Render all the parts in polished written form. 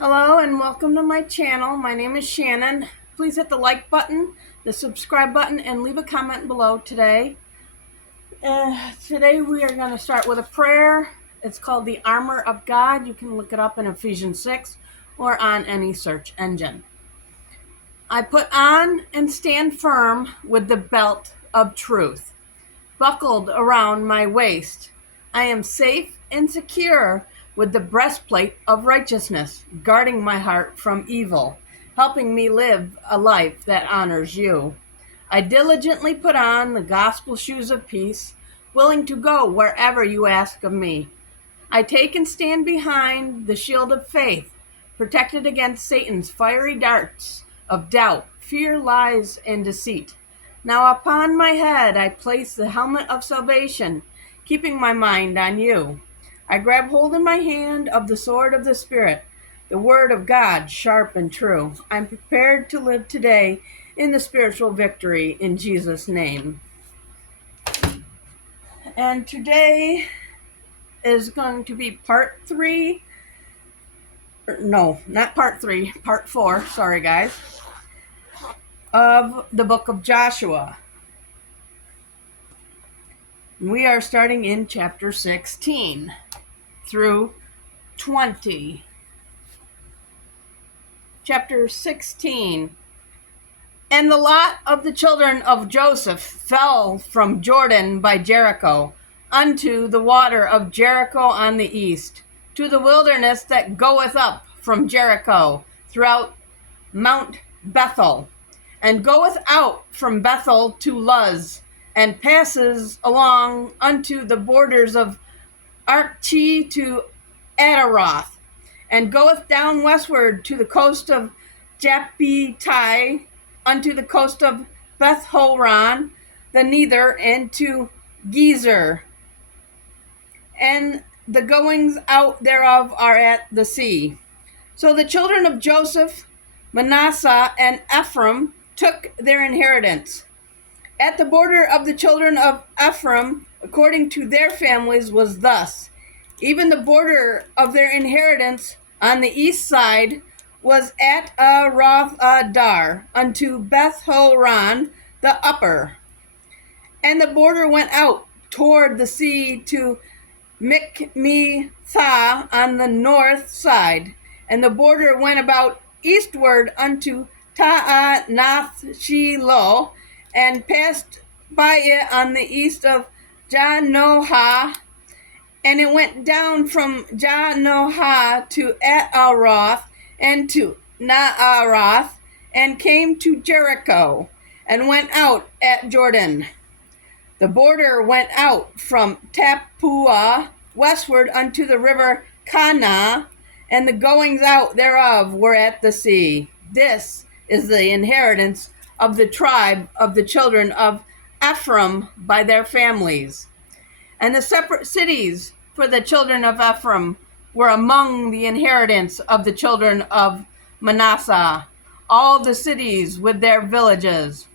Hello and welcome to my channel. My name is Shannon. Please hit the like button, the subscribe button, and leave a comment below today. Today we are going to start with a prayer. It's called the Armor of God. You can look it up in Ephesians 6 or on any search engine. I put on and stand firm with the belt of truth buckled around my waist. I am safe and secure with the breastplate of righteousness, guarding my heart from evil, helping me live a life that honors you. I diligently put on the gospel shoes of peace, willing to go wherever you ask of me. I take and stand behind the shield of faith, protected against Satan's fiery darts of doubt, fear, lies, and deceit. Now upon my head I place the helmet of salvation, keeping my mind on you. I grab hold in my hand of the sword of the Spirit, the word of God, sharp and true. I'm prepared to live today in the spiritual victory in Jesus' name. And today is going to be part 3. No, not part 3, part 4, sorry guys, of the book of Joshua. We are starting in chapter 16 through 20. Chapter 16. And the lot of the children of Joseph fell from Jordan by Jericho unto the water of Jericho on the east, to the wilderness that goeth up from Jericho throughout Mount Bethel, and goeth out from Bethel to Luz, and passes along unto the borders of Archi to Adaroth, and goeth down westward to the coast of Japhetai, unto the coast of Beth Horon, the nether, and to Gezer. And the goings out thereof are at the sea. So the children of Joseph, Manasseh, and Ephraim took their inheritance. At the border of the children of Ephraim, according to their families, was thus. Even the border of their inheritance on the east side was at Roth Adar, unto Beth Horon the upper. And the border went out toward the sea to Mikmethah on the north side. And the border went about eastward unto Taanath Shiloh, and passed by it on the east of Janohah, and it went down from Janohah to Ataroth and to Naaroth, and came to Jericho, and went out at Jordan. The border went out from Tappuah westward unto the river Kana, and the goings out thereof were at the sea. This is the inheritance of the tribe of the children of Ephraim by their families. And the separate cities for the children of Ephraim were among the inheritance of the children of Manasseh, all the cities with their villages.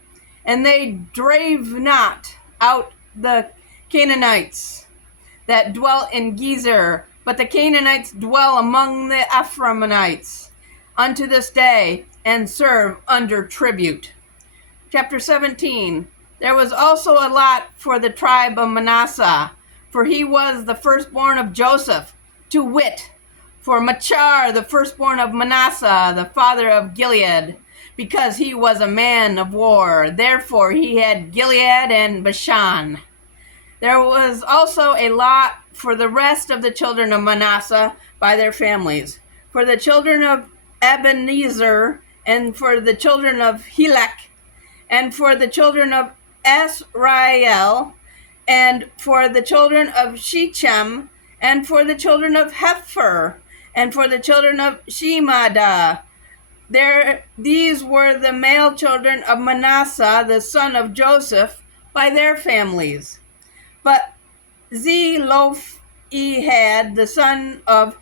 And they drave not out the Canaanites that dwelt in Gezer, but the Canaanites dwell among the Ephraimites unto this day, and serve under tribute. Chapter 17. There was also a lot for the tribe of Manasseh, for he was the firstborn of Joseph, to wit, for Machar, the firstborn of Manasseh, the father of Gilead, because he was a man of war. Therefore he had Gilead and Bashan. There was also a lot for the rest of the children of Manasseh by their families, for the children of Ebenezer, and for the children of Helek, and for the children of Asriel, and for the children of Shechem, and for the children of Hepher, and for the children of Shemadah. These were the male children of Manasseh, the son of Joseph, by their families. But Zelophehad, the son of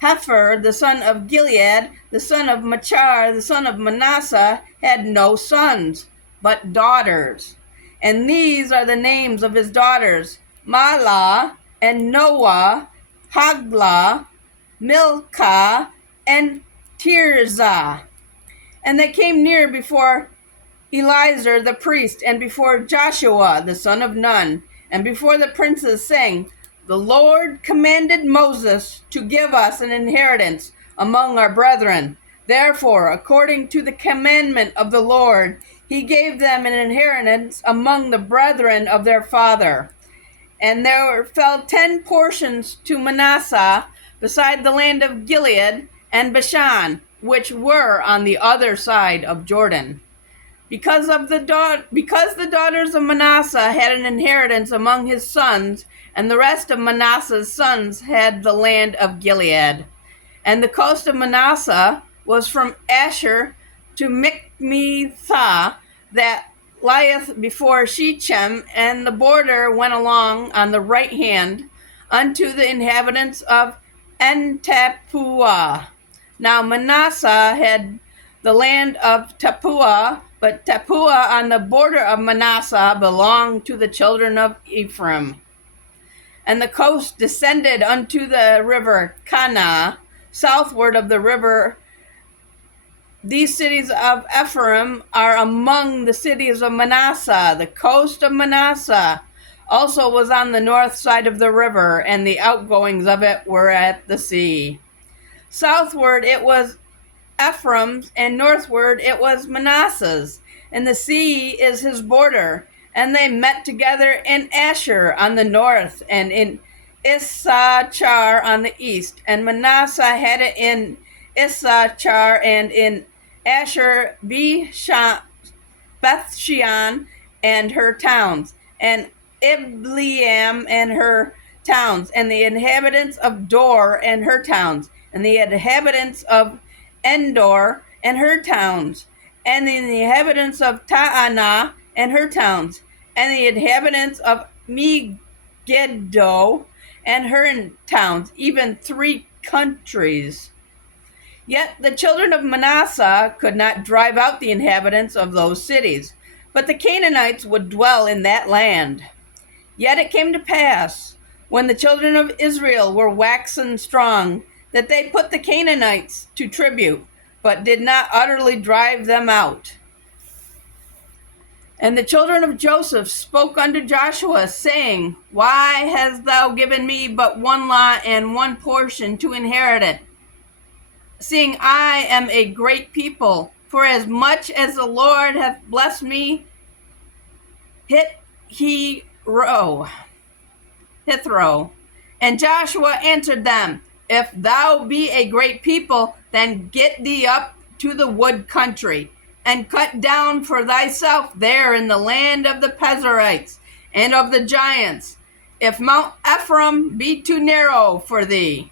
Hepher, the son of Gilead, the son of Machar, the son of Manasseh, had no sons, but daughters. And these are the names of his daughters: Mahlah, and Noah, Haglah, Milcah, and Tirzah. And they came near before Eleazar the priest, and before Joshua the son of Nun, and before the princes, saying, The Lord commanded Moses to give us an inheritance among our brethren. Therefore, according to the commandment of the Lord, he gave them an inheritance among the brethren of their father. And there fell 10 portions to Manasseh, beside the land of Gilead and Bashan, which were on the other side of Jordan. Because the daughters of Manasseh had an inheritance among his sons, and the rest of Manasseh's sons had the land of Gilead. And the coast of Manasseh was from Asher to Michmethah, that lieth before Shechem, and the border went along on the right hand unto the inhabitants of En-tappuah. Now Manasseh had the land of Tappuah, but Tappuah on the border of Manasseh belonged to the children of Ephraim. And the coast descended unto the river Kanah, southward of the river. These cities of Ephraim are among the cities of Manasseh. The coast of Manasseh also was on the north side of the river, and the outgoings of it were at the sea. Southward it was Ephraim's, and northward it was Manasseh's, and the sea is his border. And they met together in Asher on the north, and in Issachar on the east. And Manasseh had it in Issachar, and in Asher Bethshean and her towns, and Ibleam and her towns, and the inhabitants of Dor and her towns, and the inhabitants of Endor and her towns, and the inhabitants of Ta'anah and her towns, and the inhabitants of Megiddo and her towns, even 3 countries. Yet the children of Manasseh could not drive out the inhabitants of those cities, but the Canaanites would dwell in that land. Yet it came to pass, when the children of Israel were waxen strong, that they put the Canaanites to tribute, but did not utterly drive them out. And the children of Joseph spoke unto Joshua, saying, Why hast thou given me but 1 lot and 1 portion to inherit it, seeing I am a great people? For as much as the Lord hath blessed me, Hithro. And Joshua answered them, If thou be a great people, then get thee up to the wood country, and cut down for thyself there in the land of the Pezerites and of the giants, if Mount Ephraim be too narrow for thee.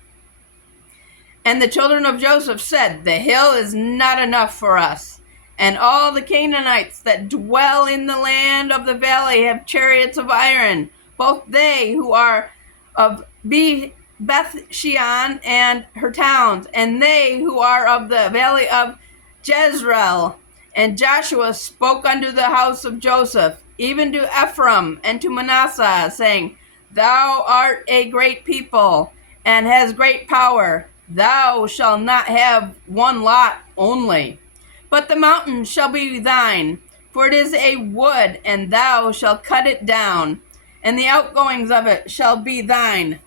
And the children of Joseph said, The hill is not enough for us, and all the Canaanites that dwell in the land of the valley have chariots of iron, both they who are of Bethshean and her towns, and they who are of the valley of Jezreel. And Joshua spoke unto the house of Joseph, even to Ephraim and to Manasseh, saying, Thou art a great people, and hast great power. Thou shalt not have 1 lot only, but the mountain shall be thine, for it is a wood, and thou shalt cut it down, and the outgoings of it shall be thine.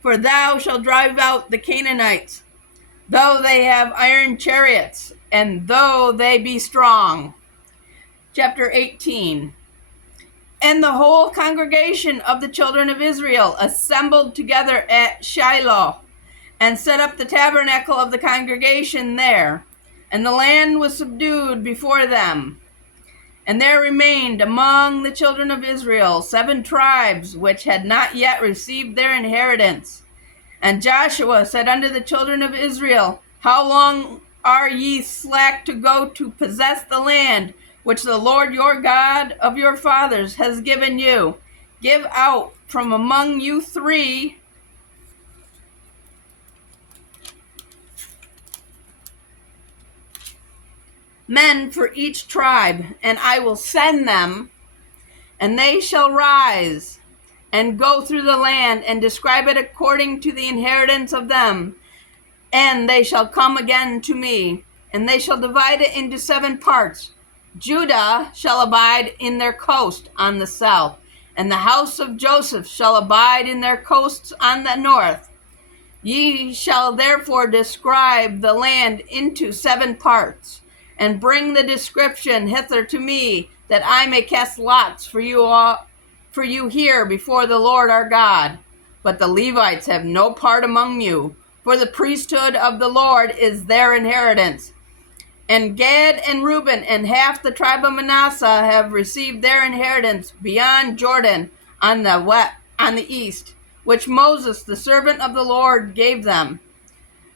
For thou shalt drive out the Canaanites, though they have iron chariots, and though they be strong. Chapter 18. And the whole congregation of the children of Israel assembled together at Shiloh, and set up the tabernacle of the congregation there. And the land was subdued before them. And there remained among the children of Israel 7 tribes, which had not yet received their inheritance. And Joshua said unto the children of Israel, How long are ye slack to go to possess the land which the Lord your God of your fathers has given you? Give out from among you 3 men for each tribe, and I will send them, and they shall rise and go through the land and describe it according to the inheritance of them. And they shall come again to me, and they shall divide it into 7 parts. Judah shall abide in their coast on the south, and the house of Joseph shall abide in their coasts on the north. Ye shall therefore describe the land into 7 parts, and bring the description hither to me, that I may cast lots for you here before the Lord our God. But the Levites have no part among you, for the priesthood of the Lord is their inheritance. And Gad and Reuben and half the tribe of Manasseh have received their inheritance beyond Jordan on the east, which Moses the servant of the Lord gave them.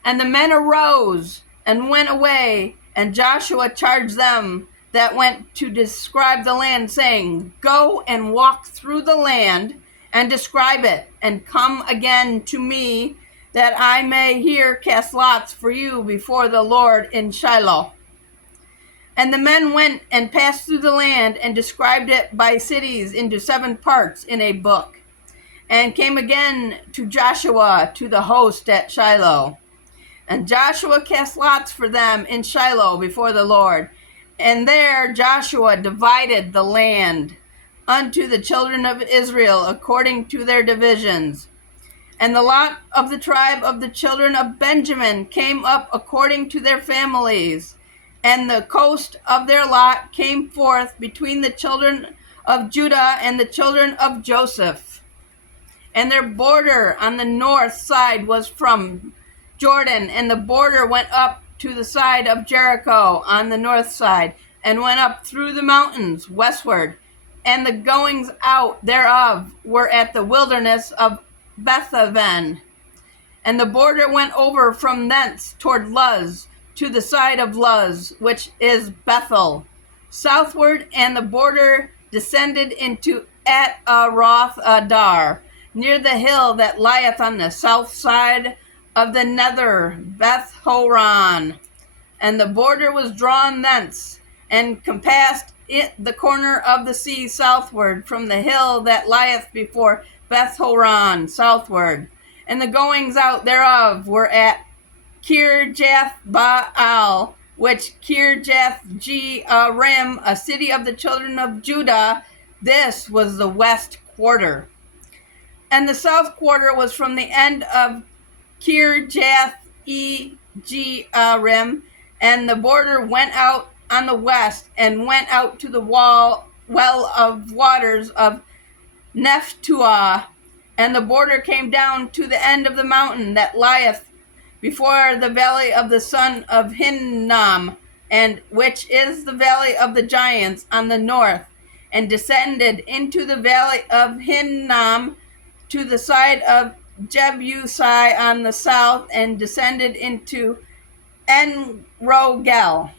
And the men arose and went away, and Joshua charged them that went to describe the land, saying, Go and walk through the land and describe it, and come again to me, that I may here cast lots for you before the Lord in Shiloh. And the men went and passed through the land and described it by cities into 7 parts in a book, and came again to Joshua to the host at Shiloh. And Joshua cast lots for them in Shiloh before the Lord. And there Joshua divided the land unto the children of Israel according to their divisions. And the lot of the tribe of the children of Benjamin came up according to their families. And the coast of their lot came forth between the children of Judah and the children of Joseph. And their border on the north side was from Jordan, and the border went up to the side of Jericho on the north side, and went up through the mountains westward. And the goings out thereof were at the wilderness of Bethaven. And the border went over from thence toward Luz, to the side of Luz, which is Bethel, southward, and the border descended into Ataroth Adar, near the hill that lieth on the south side of the nether Beth Horon. And the border was drawn thence, and compassed it the corner of the sea southward, from the hill that lieth before Beth Horon southward. And the goings out thereof were at Kirjath Baal, which Kirjath Jearim, a city of the children of Judah. This was the west quarter. And the south quarter was from the end of Kirjath Jearim, and the border went out on the west, and went out to the well of waters of Nephtuah. And the border came down to the end of the mountain that lieth before the valley of the son of Hinnom, and which is the valley of the giants on the north, and descended into the valley of Hinnom to the side of Jebusai on the south, and descended into En-Rogel,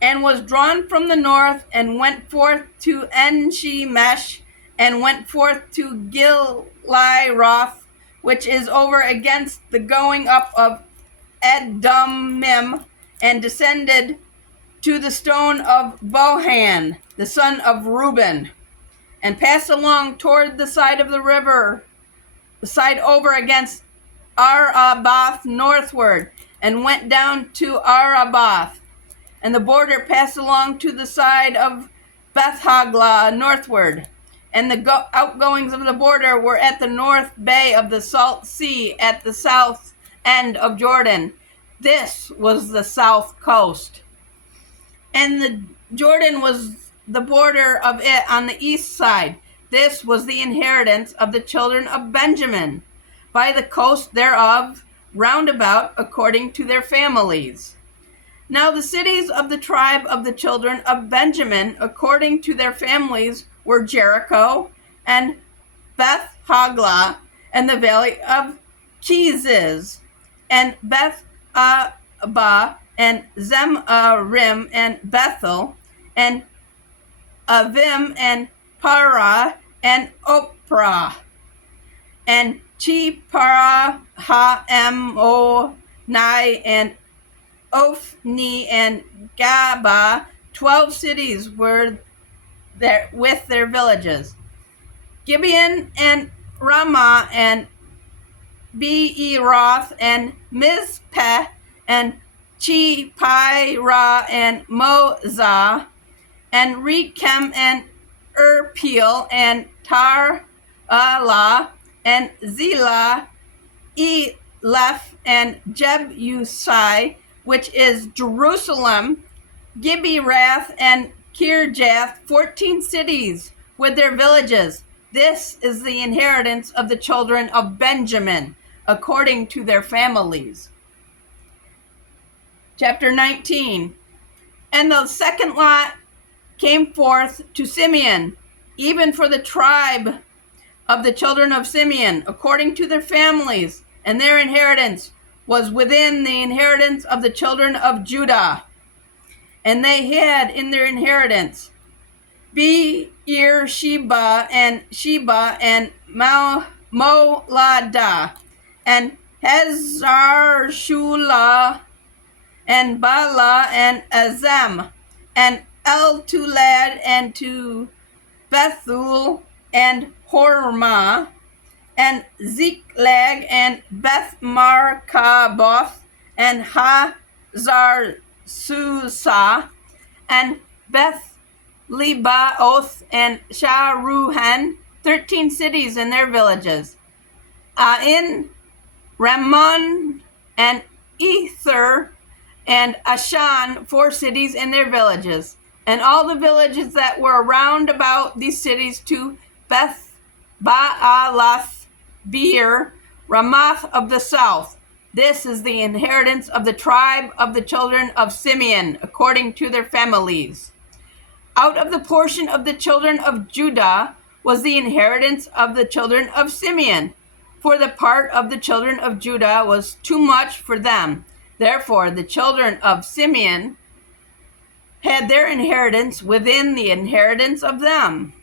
and was drawn from the north, and went forth to En-Shemesh, and went forth to Gilai-Roth, which is over against the going up of Edomim, and descended to the stone of Bohan, the son of Reuben, and passed along toward the side of the river, the side over against Arabath northward, and went down to Arabath. And the border passed along to the side of Beth-Hagla northward. And the outgoings of the border were at the north bay of the Salt Sea, at the south end of Jordan. This was the south coast. And the Jordan was the border of it on the east side. This was the inheritance of the children of Benjamin, by the coast thereof, round about, according to their families. Now the cities of the tribe of the children of Benjamin, according to their families, were Jericho, and Beth Hagla, and the valley of Keziz, and Beth Abba, and Zemarim, and Bethel, and Avim, and Parah, and Oprah, and Chipara, Ha-em-o-nai, and Ophni, and Gaba. 12 cities were there with their villages. Gibeon, and Ramah, and Beeroth, and Mizpeh, and Chephirah, and Mozah, and Rechem, and Erpeel, and Tarala, and Zelah, Eleph, and Jebusai, which is Jerusalem, Giberath, and Kirjath, 14 cities with their villages. This is the inheritance of the children of Benjamin, according to their families. Chapter 19. And the second lot came forth to Simeon, even for the tribe of the children of Simeon, according to their families, and their inheritance was within the inheritance of the children of Judah. And they had in their inheritance Beersheba, and Sheba, and Moladah, and Hazar Shulah, and Bala, and Azam, and El-Tulad, and to Bethul, and Hormah, and Ziklag, and Beth Markaboth, and Hazar Susa, and Beth Lebaoth, and Sharuhen, 13 cities and their villages. In Ramon, and Ether, and Ashan, 4 cities and their villages, and all the villages that were round about these cities to Beth Baalath Beer, Ramoth of the south. This is the inheritance of the tribe of the children of Simeon, according to their families. Out of the portion of the children of Judah was the inheritance of the children of Simeon, for the part of the children of Judah was too much for them. Therefore, the children of Simeon had their inheritance within the inheritance of them.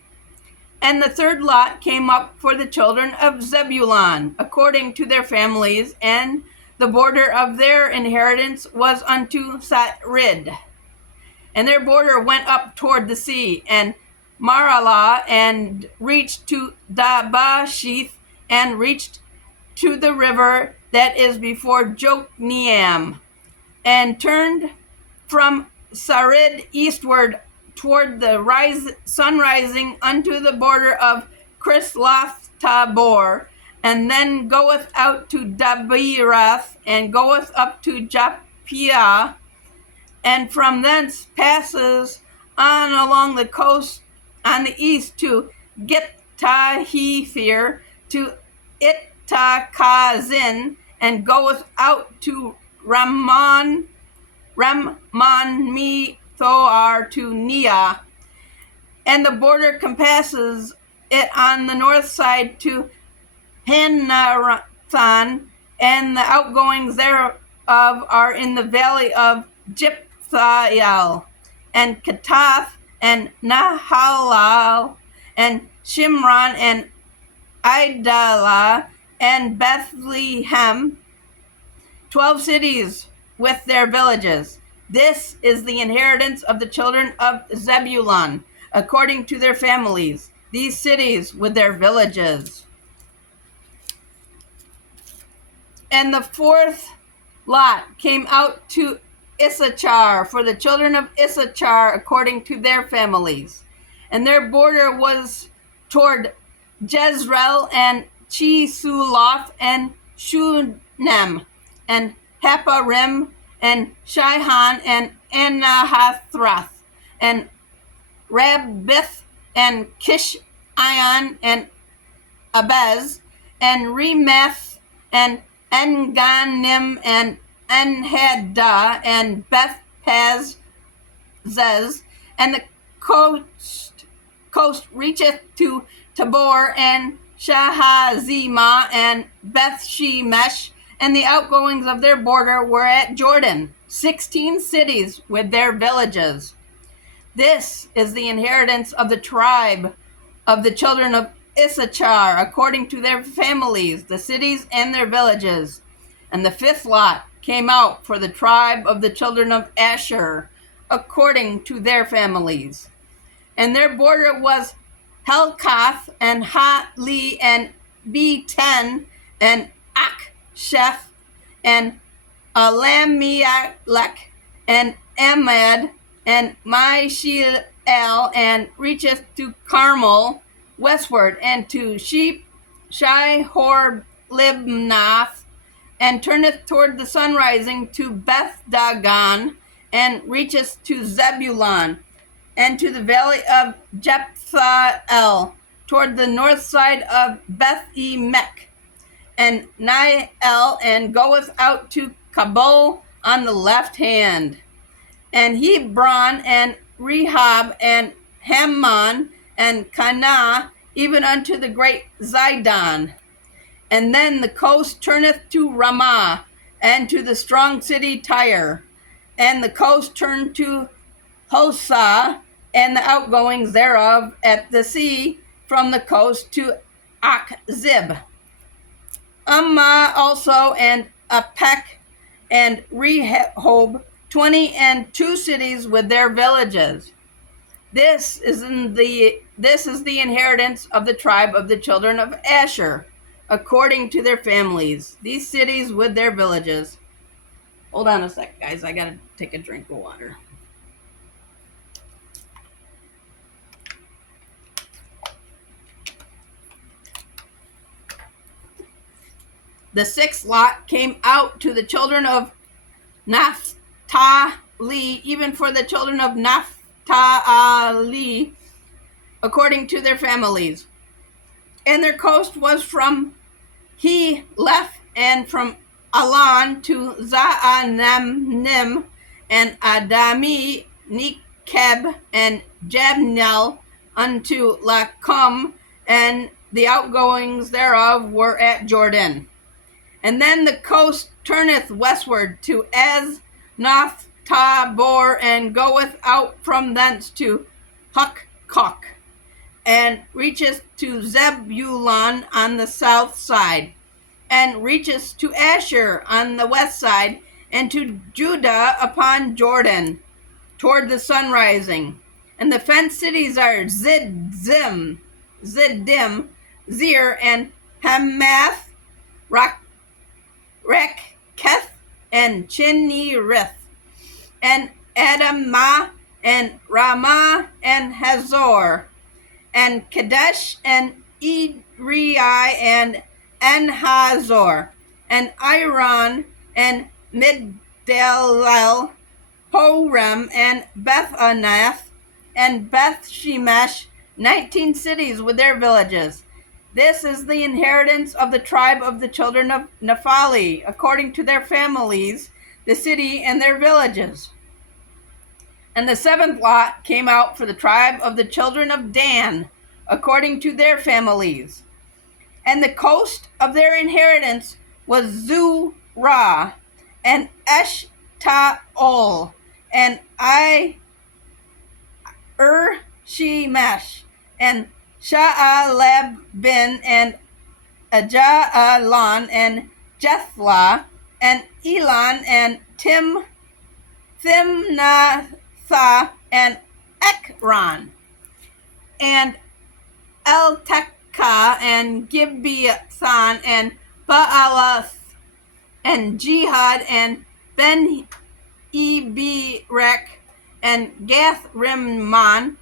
And the third lot came up for the children of Zebulun, according to their families, and the border of their inheritance was unto Sarid. And their border went up toward the sea, and Maralah, and reached to Dabasheth, and reached to the river that is before Jokneam, and turned from Sarid eastward toward the sun rising unto the border of Chrisloth Tabor, and then goeth out to Dabirath, and goeth up to Japhia, and from thence passes on along the coast on the east to Gittahepher, to Ittachazin, and goeth out to Rammon Thoar to Neah, and the border compasses it on the north side to Hannathon, and the outgoings thereof are in the valley of Jipthael, and Katath, and Nahalal, and Shimron, and Idalah, and Bethlehem, 12 cities with their villages. This is the inheritance of the children of Zebulun, according to their families, these cities with their villages. And the fourth lot came out to Issachar, for the children of Issachar, according to their families. And their border was toward Jezreel, and Chesuloth, and Shunem, and Haparim, and Shihon, and Anahathrath, and Rabbith, and Kishion, and Abez, and Remeth, and Enganim, and Enhaddah, and Beth Pazzez, and the coast reacheth to Tabor, and Shahazimah, and Beth Shemesh, and the outgoings of their border were at Jordan, 16 cities with their villages. This is the inheritance of the tribe of the children of Issachar, according to their families, the cities and their villages. And the fifth lot came out for the tribe of the children of Asher, according to their families. And their border was Helkath, and Hatli, and B10, and Ak, Sheph, and Alamielech, and Amad, and Mishael, and reacheth to Carmel westward, and to Shihor Libnath, and turneth toward the sun rising to Beth Dagon, and reacheth to Zebulun, and to the valley of Jephthahel, toward the north side of Beth Emek, and Nael, and goeth out to Kabul on the left hand, and Hebron, and Rehob, and Hammon, and Canaan, even unto the great Zidon. And then the coast turneth to Ramah, and to the strong city Tyre, and the coast turned to Hosah, and the outgoings thereof at the sea from the coast to Achzib. Ummah also, and Apek, and Rehob, 22 cities with their villages. This is the inheritance of the tribe of the children of Asher, according to their families. These cities with their villages. Hold on a sec, guys. I gotta take a drink of water. The sixth lot came out to the children of Naphtali, even for the children of Naphtali, according to their families. And their coast was from Heleph, and from Alon to Zaanannim, and Adami, Nekeb, and Jabnel, unto Lacum, and the outgoings thereof were at Jordan. And then the coast turneth westward to Aznoth Tabor, and goeth out from thence to Hukkok, and reacheth to Zebulun on the south side, and reacheth to Asher on the west side, and to Judah upon Jordan, toward the sun rising. And the fenced cities are Ziddim, Zir, and Hamath, Rekketh, and Chinnerith, and Adamah, and Ramah, and Hazor, and Kadesh, and Edrei, and Enhazor, and Iron, and Migdal, Horem, and Bethanath, and Beth Shemesh, 19 cities with their villages. This is the inheritance of the tribe of the children of Naphtali, according to their families, the city and their villages. And the seventh lot came out for the tribe of the children of Dan, according to their families. And the coast of their inheritance was Zurah, and Eshtaol, and Shemesh, and Sha'alabin, and Ajalon, and Jethlah, and Elon, and Thimnathah, and Ekron, and Eltekah, and Gibeathon, and Baalath, and Jihad, and Ben Eberek, and Gath Rimmon,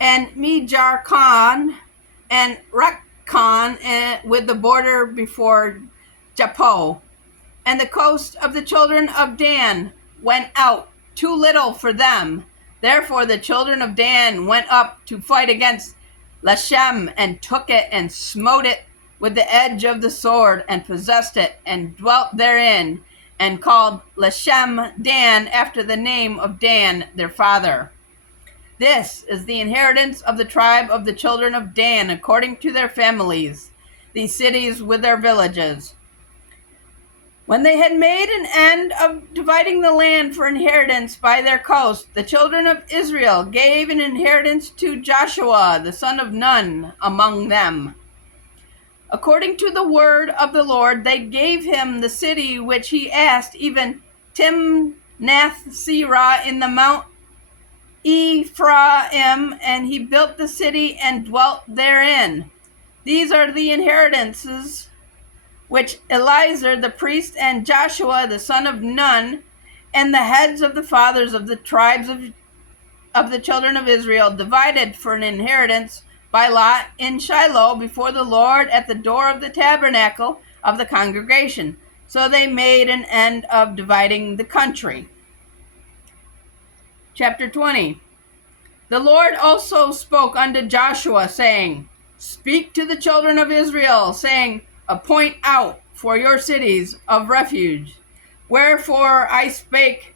and Mejarkon, and Rekkon, with the border before Japo. And the coast of the children of Dan went out too little for them. Therefore the children of Dan went up to fight against Lashem, and took it, and smote it with the edge of the sword, and possessed it, and dwelt therein, and called Lashem Dan, after the name of Dan their father. This is the inheritance of the tribe of the children of Dan, according to their families, these cities with their villages. When they had made an end of dividing the land for inheritance by their coast, the children of Israel gave an inheritance to Joshua, the son of Nun, among them. According to the word of the Lord, they gave him the city which he asked, even Timnath-serah in the Mount Ephraim, and he built the city and dwelt therein. These are the inheritances which Eleazar the priest and Joshua the son of Nun and the heads of the fathers of the tribes of the children of Israel divided for an inheritance by lot in Shiloh before the Lord at the door of the tabernacle of the congregation. So they made an end of dividing the country. Chapter 20. The Lord also spoke unto Joshua, saying, Speak to the children of Israel, saying, Appoint out for your cities of refuge. Wherefore I spake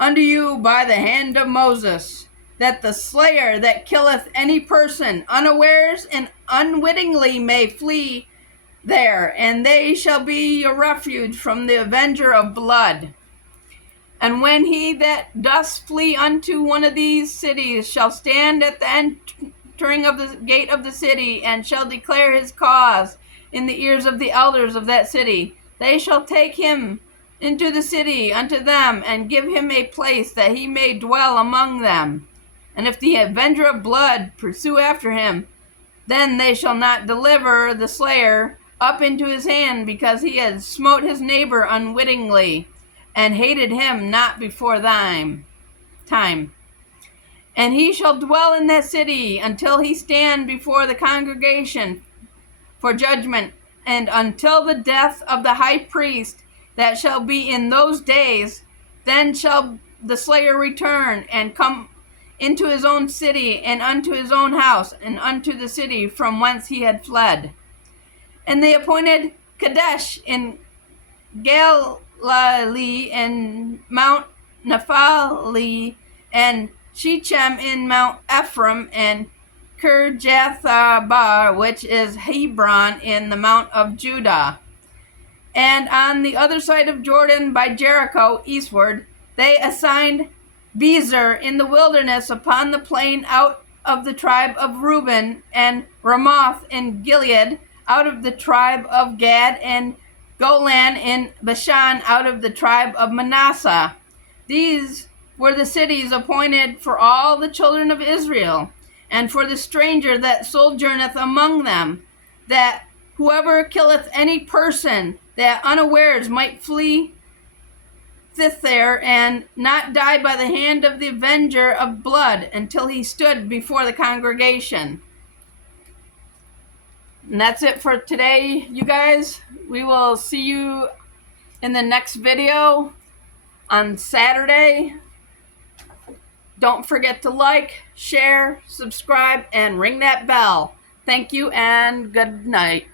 unto you by the hand of Moses, that the slayer that killeth any person unawares and unwittingly may flee there, and they shall be your refuge from the avenger of blood. And when he that doth flee unto one of these cities shall stand at the entering of the gate of the city, and shall declare his cause in the ears of the elders of that city, they shall take him into the city unto them, and give him a place that he may dwell among them. And if the avenger of blood pursue after him, then they shall not deliver the slayer up into his hand, because he has smote his neighbor unwittingly, and hated him not before time. And he shall dwell in that city until he stand before the congregation for judgment, and until the death of the high priest that shall be in those days. Then shall the slayer return and come into his own city, and unto his own house, and unto the city from whence he had fled. And they appointed Kadesh in Galilee, and Mount Naphtali, and Shechem in Mount Ephraim, and Kirjatharba, which is Hebron, in the Mount of Judah. And on the other side of Jordan by Jericho eastward, they assigned Bezer in the wilderness upon the plain out of the tribe of Reuben, and Ramoth in Gilead out of the tribe of Gad, and Golan in Bashan out of the tribe of Manasseh. These were the cities appointed for all the children of Israel, and for the stranger that sojourneth among them, that whoever killeth any person that unawares might flee thither, and not die by the hand of the avenger of blood, until he stood before the congregation. And that's it for today, you guys. We will see you in the next video on Saturday. Don't forget to like, share, subscribe, and ring that bell. Thank you and good night.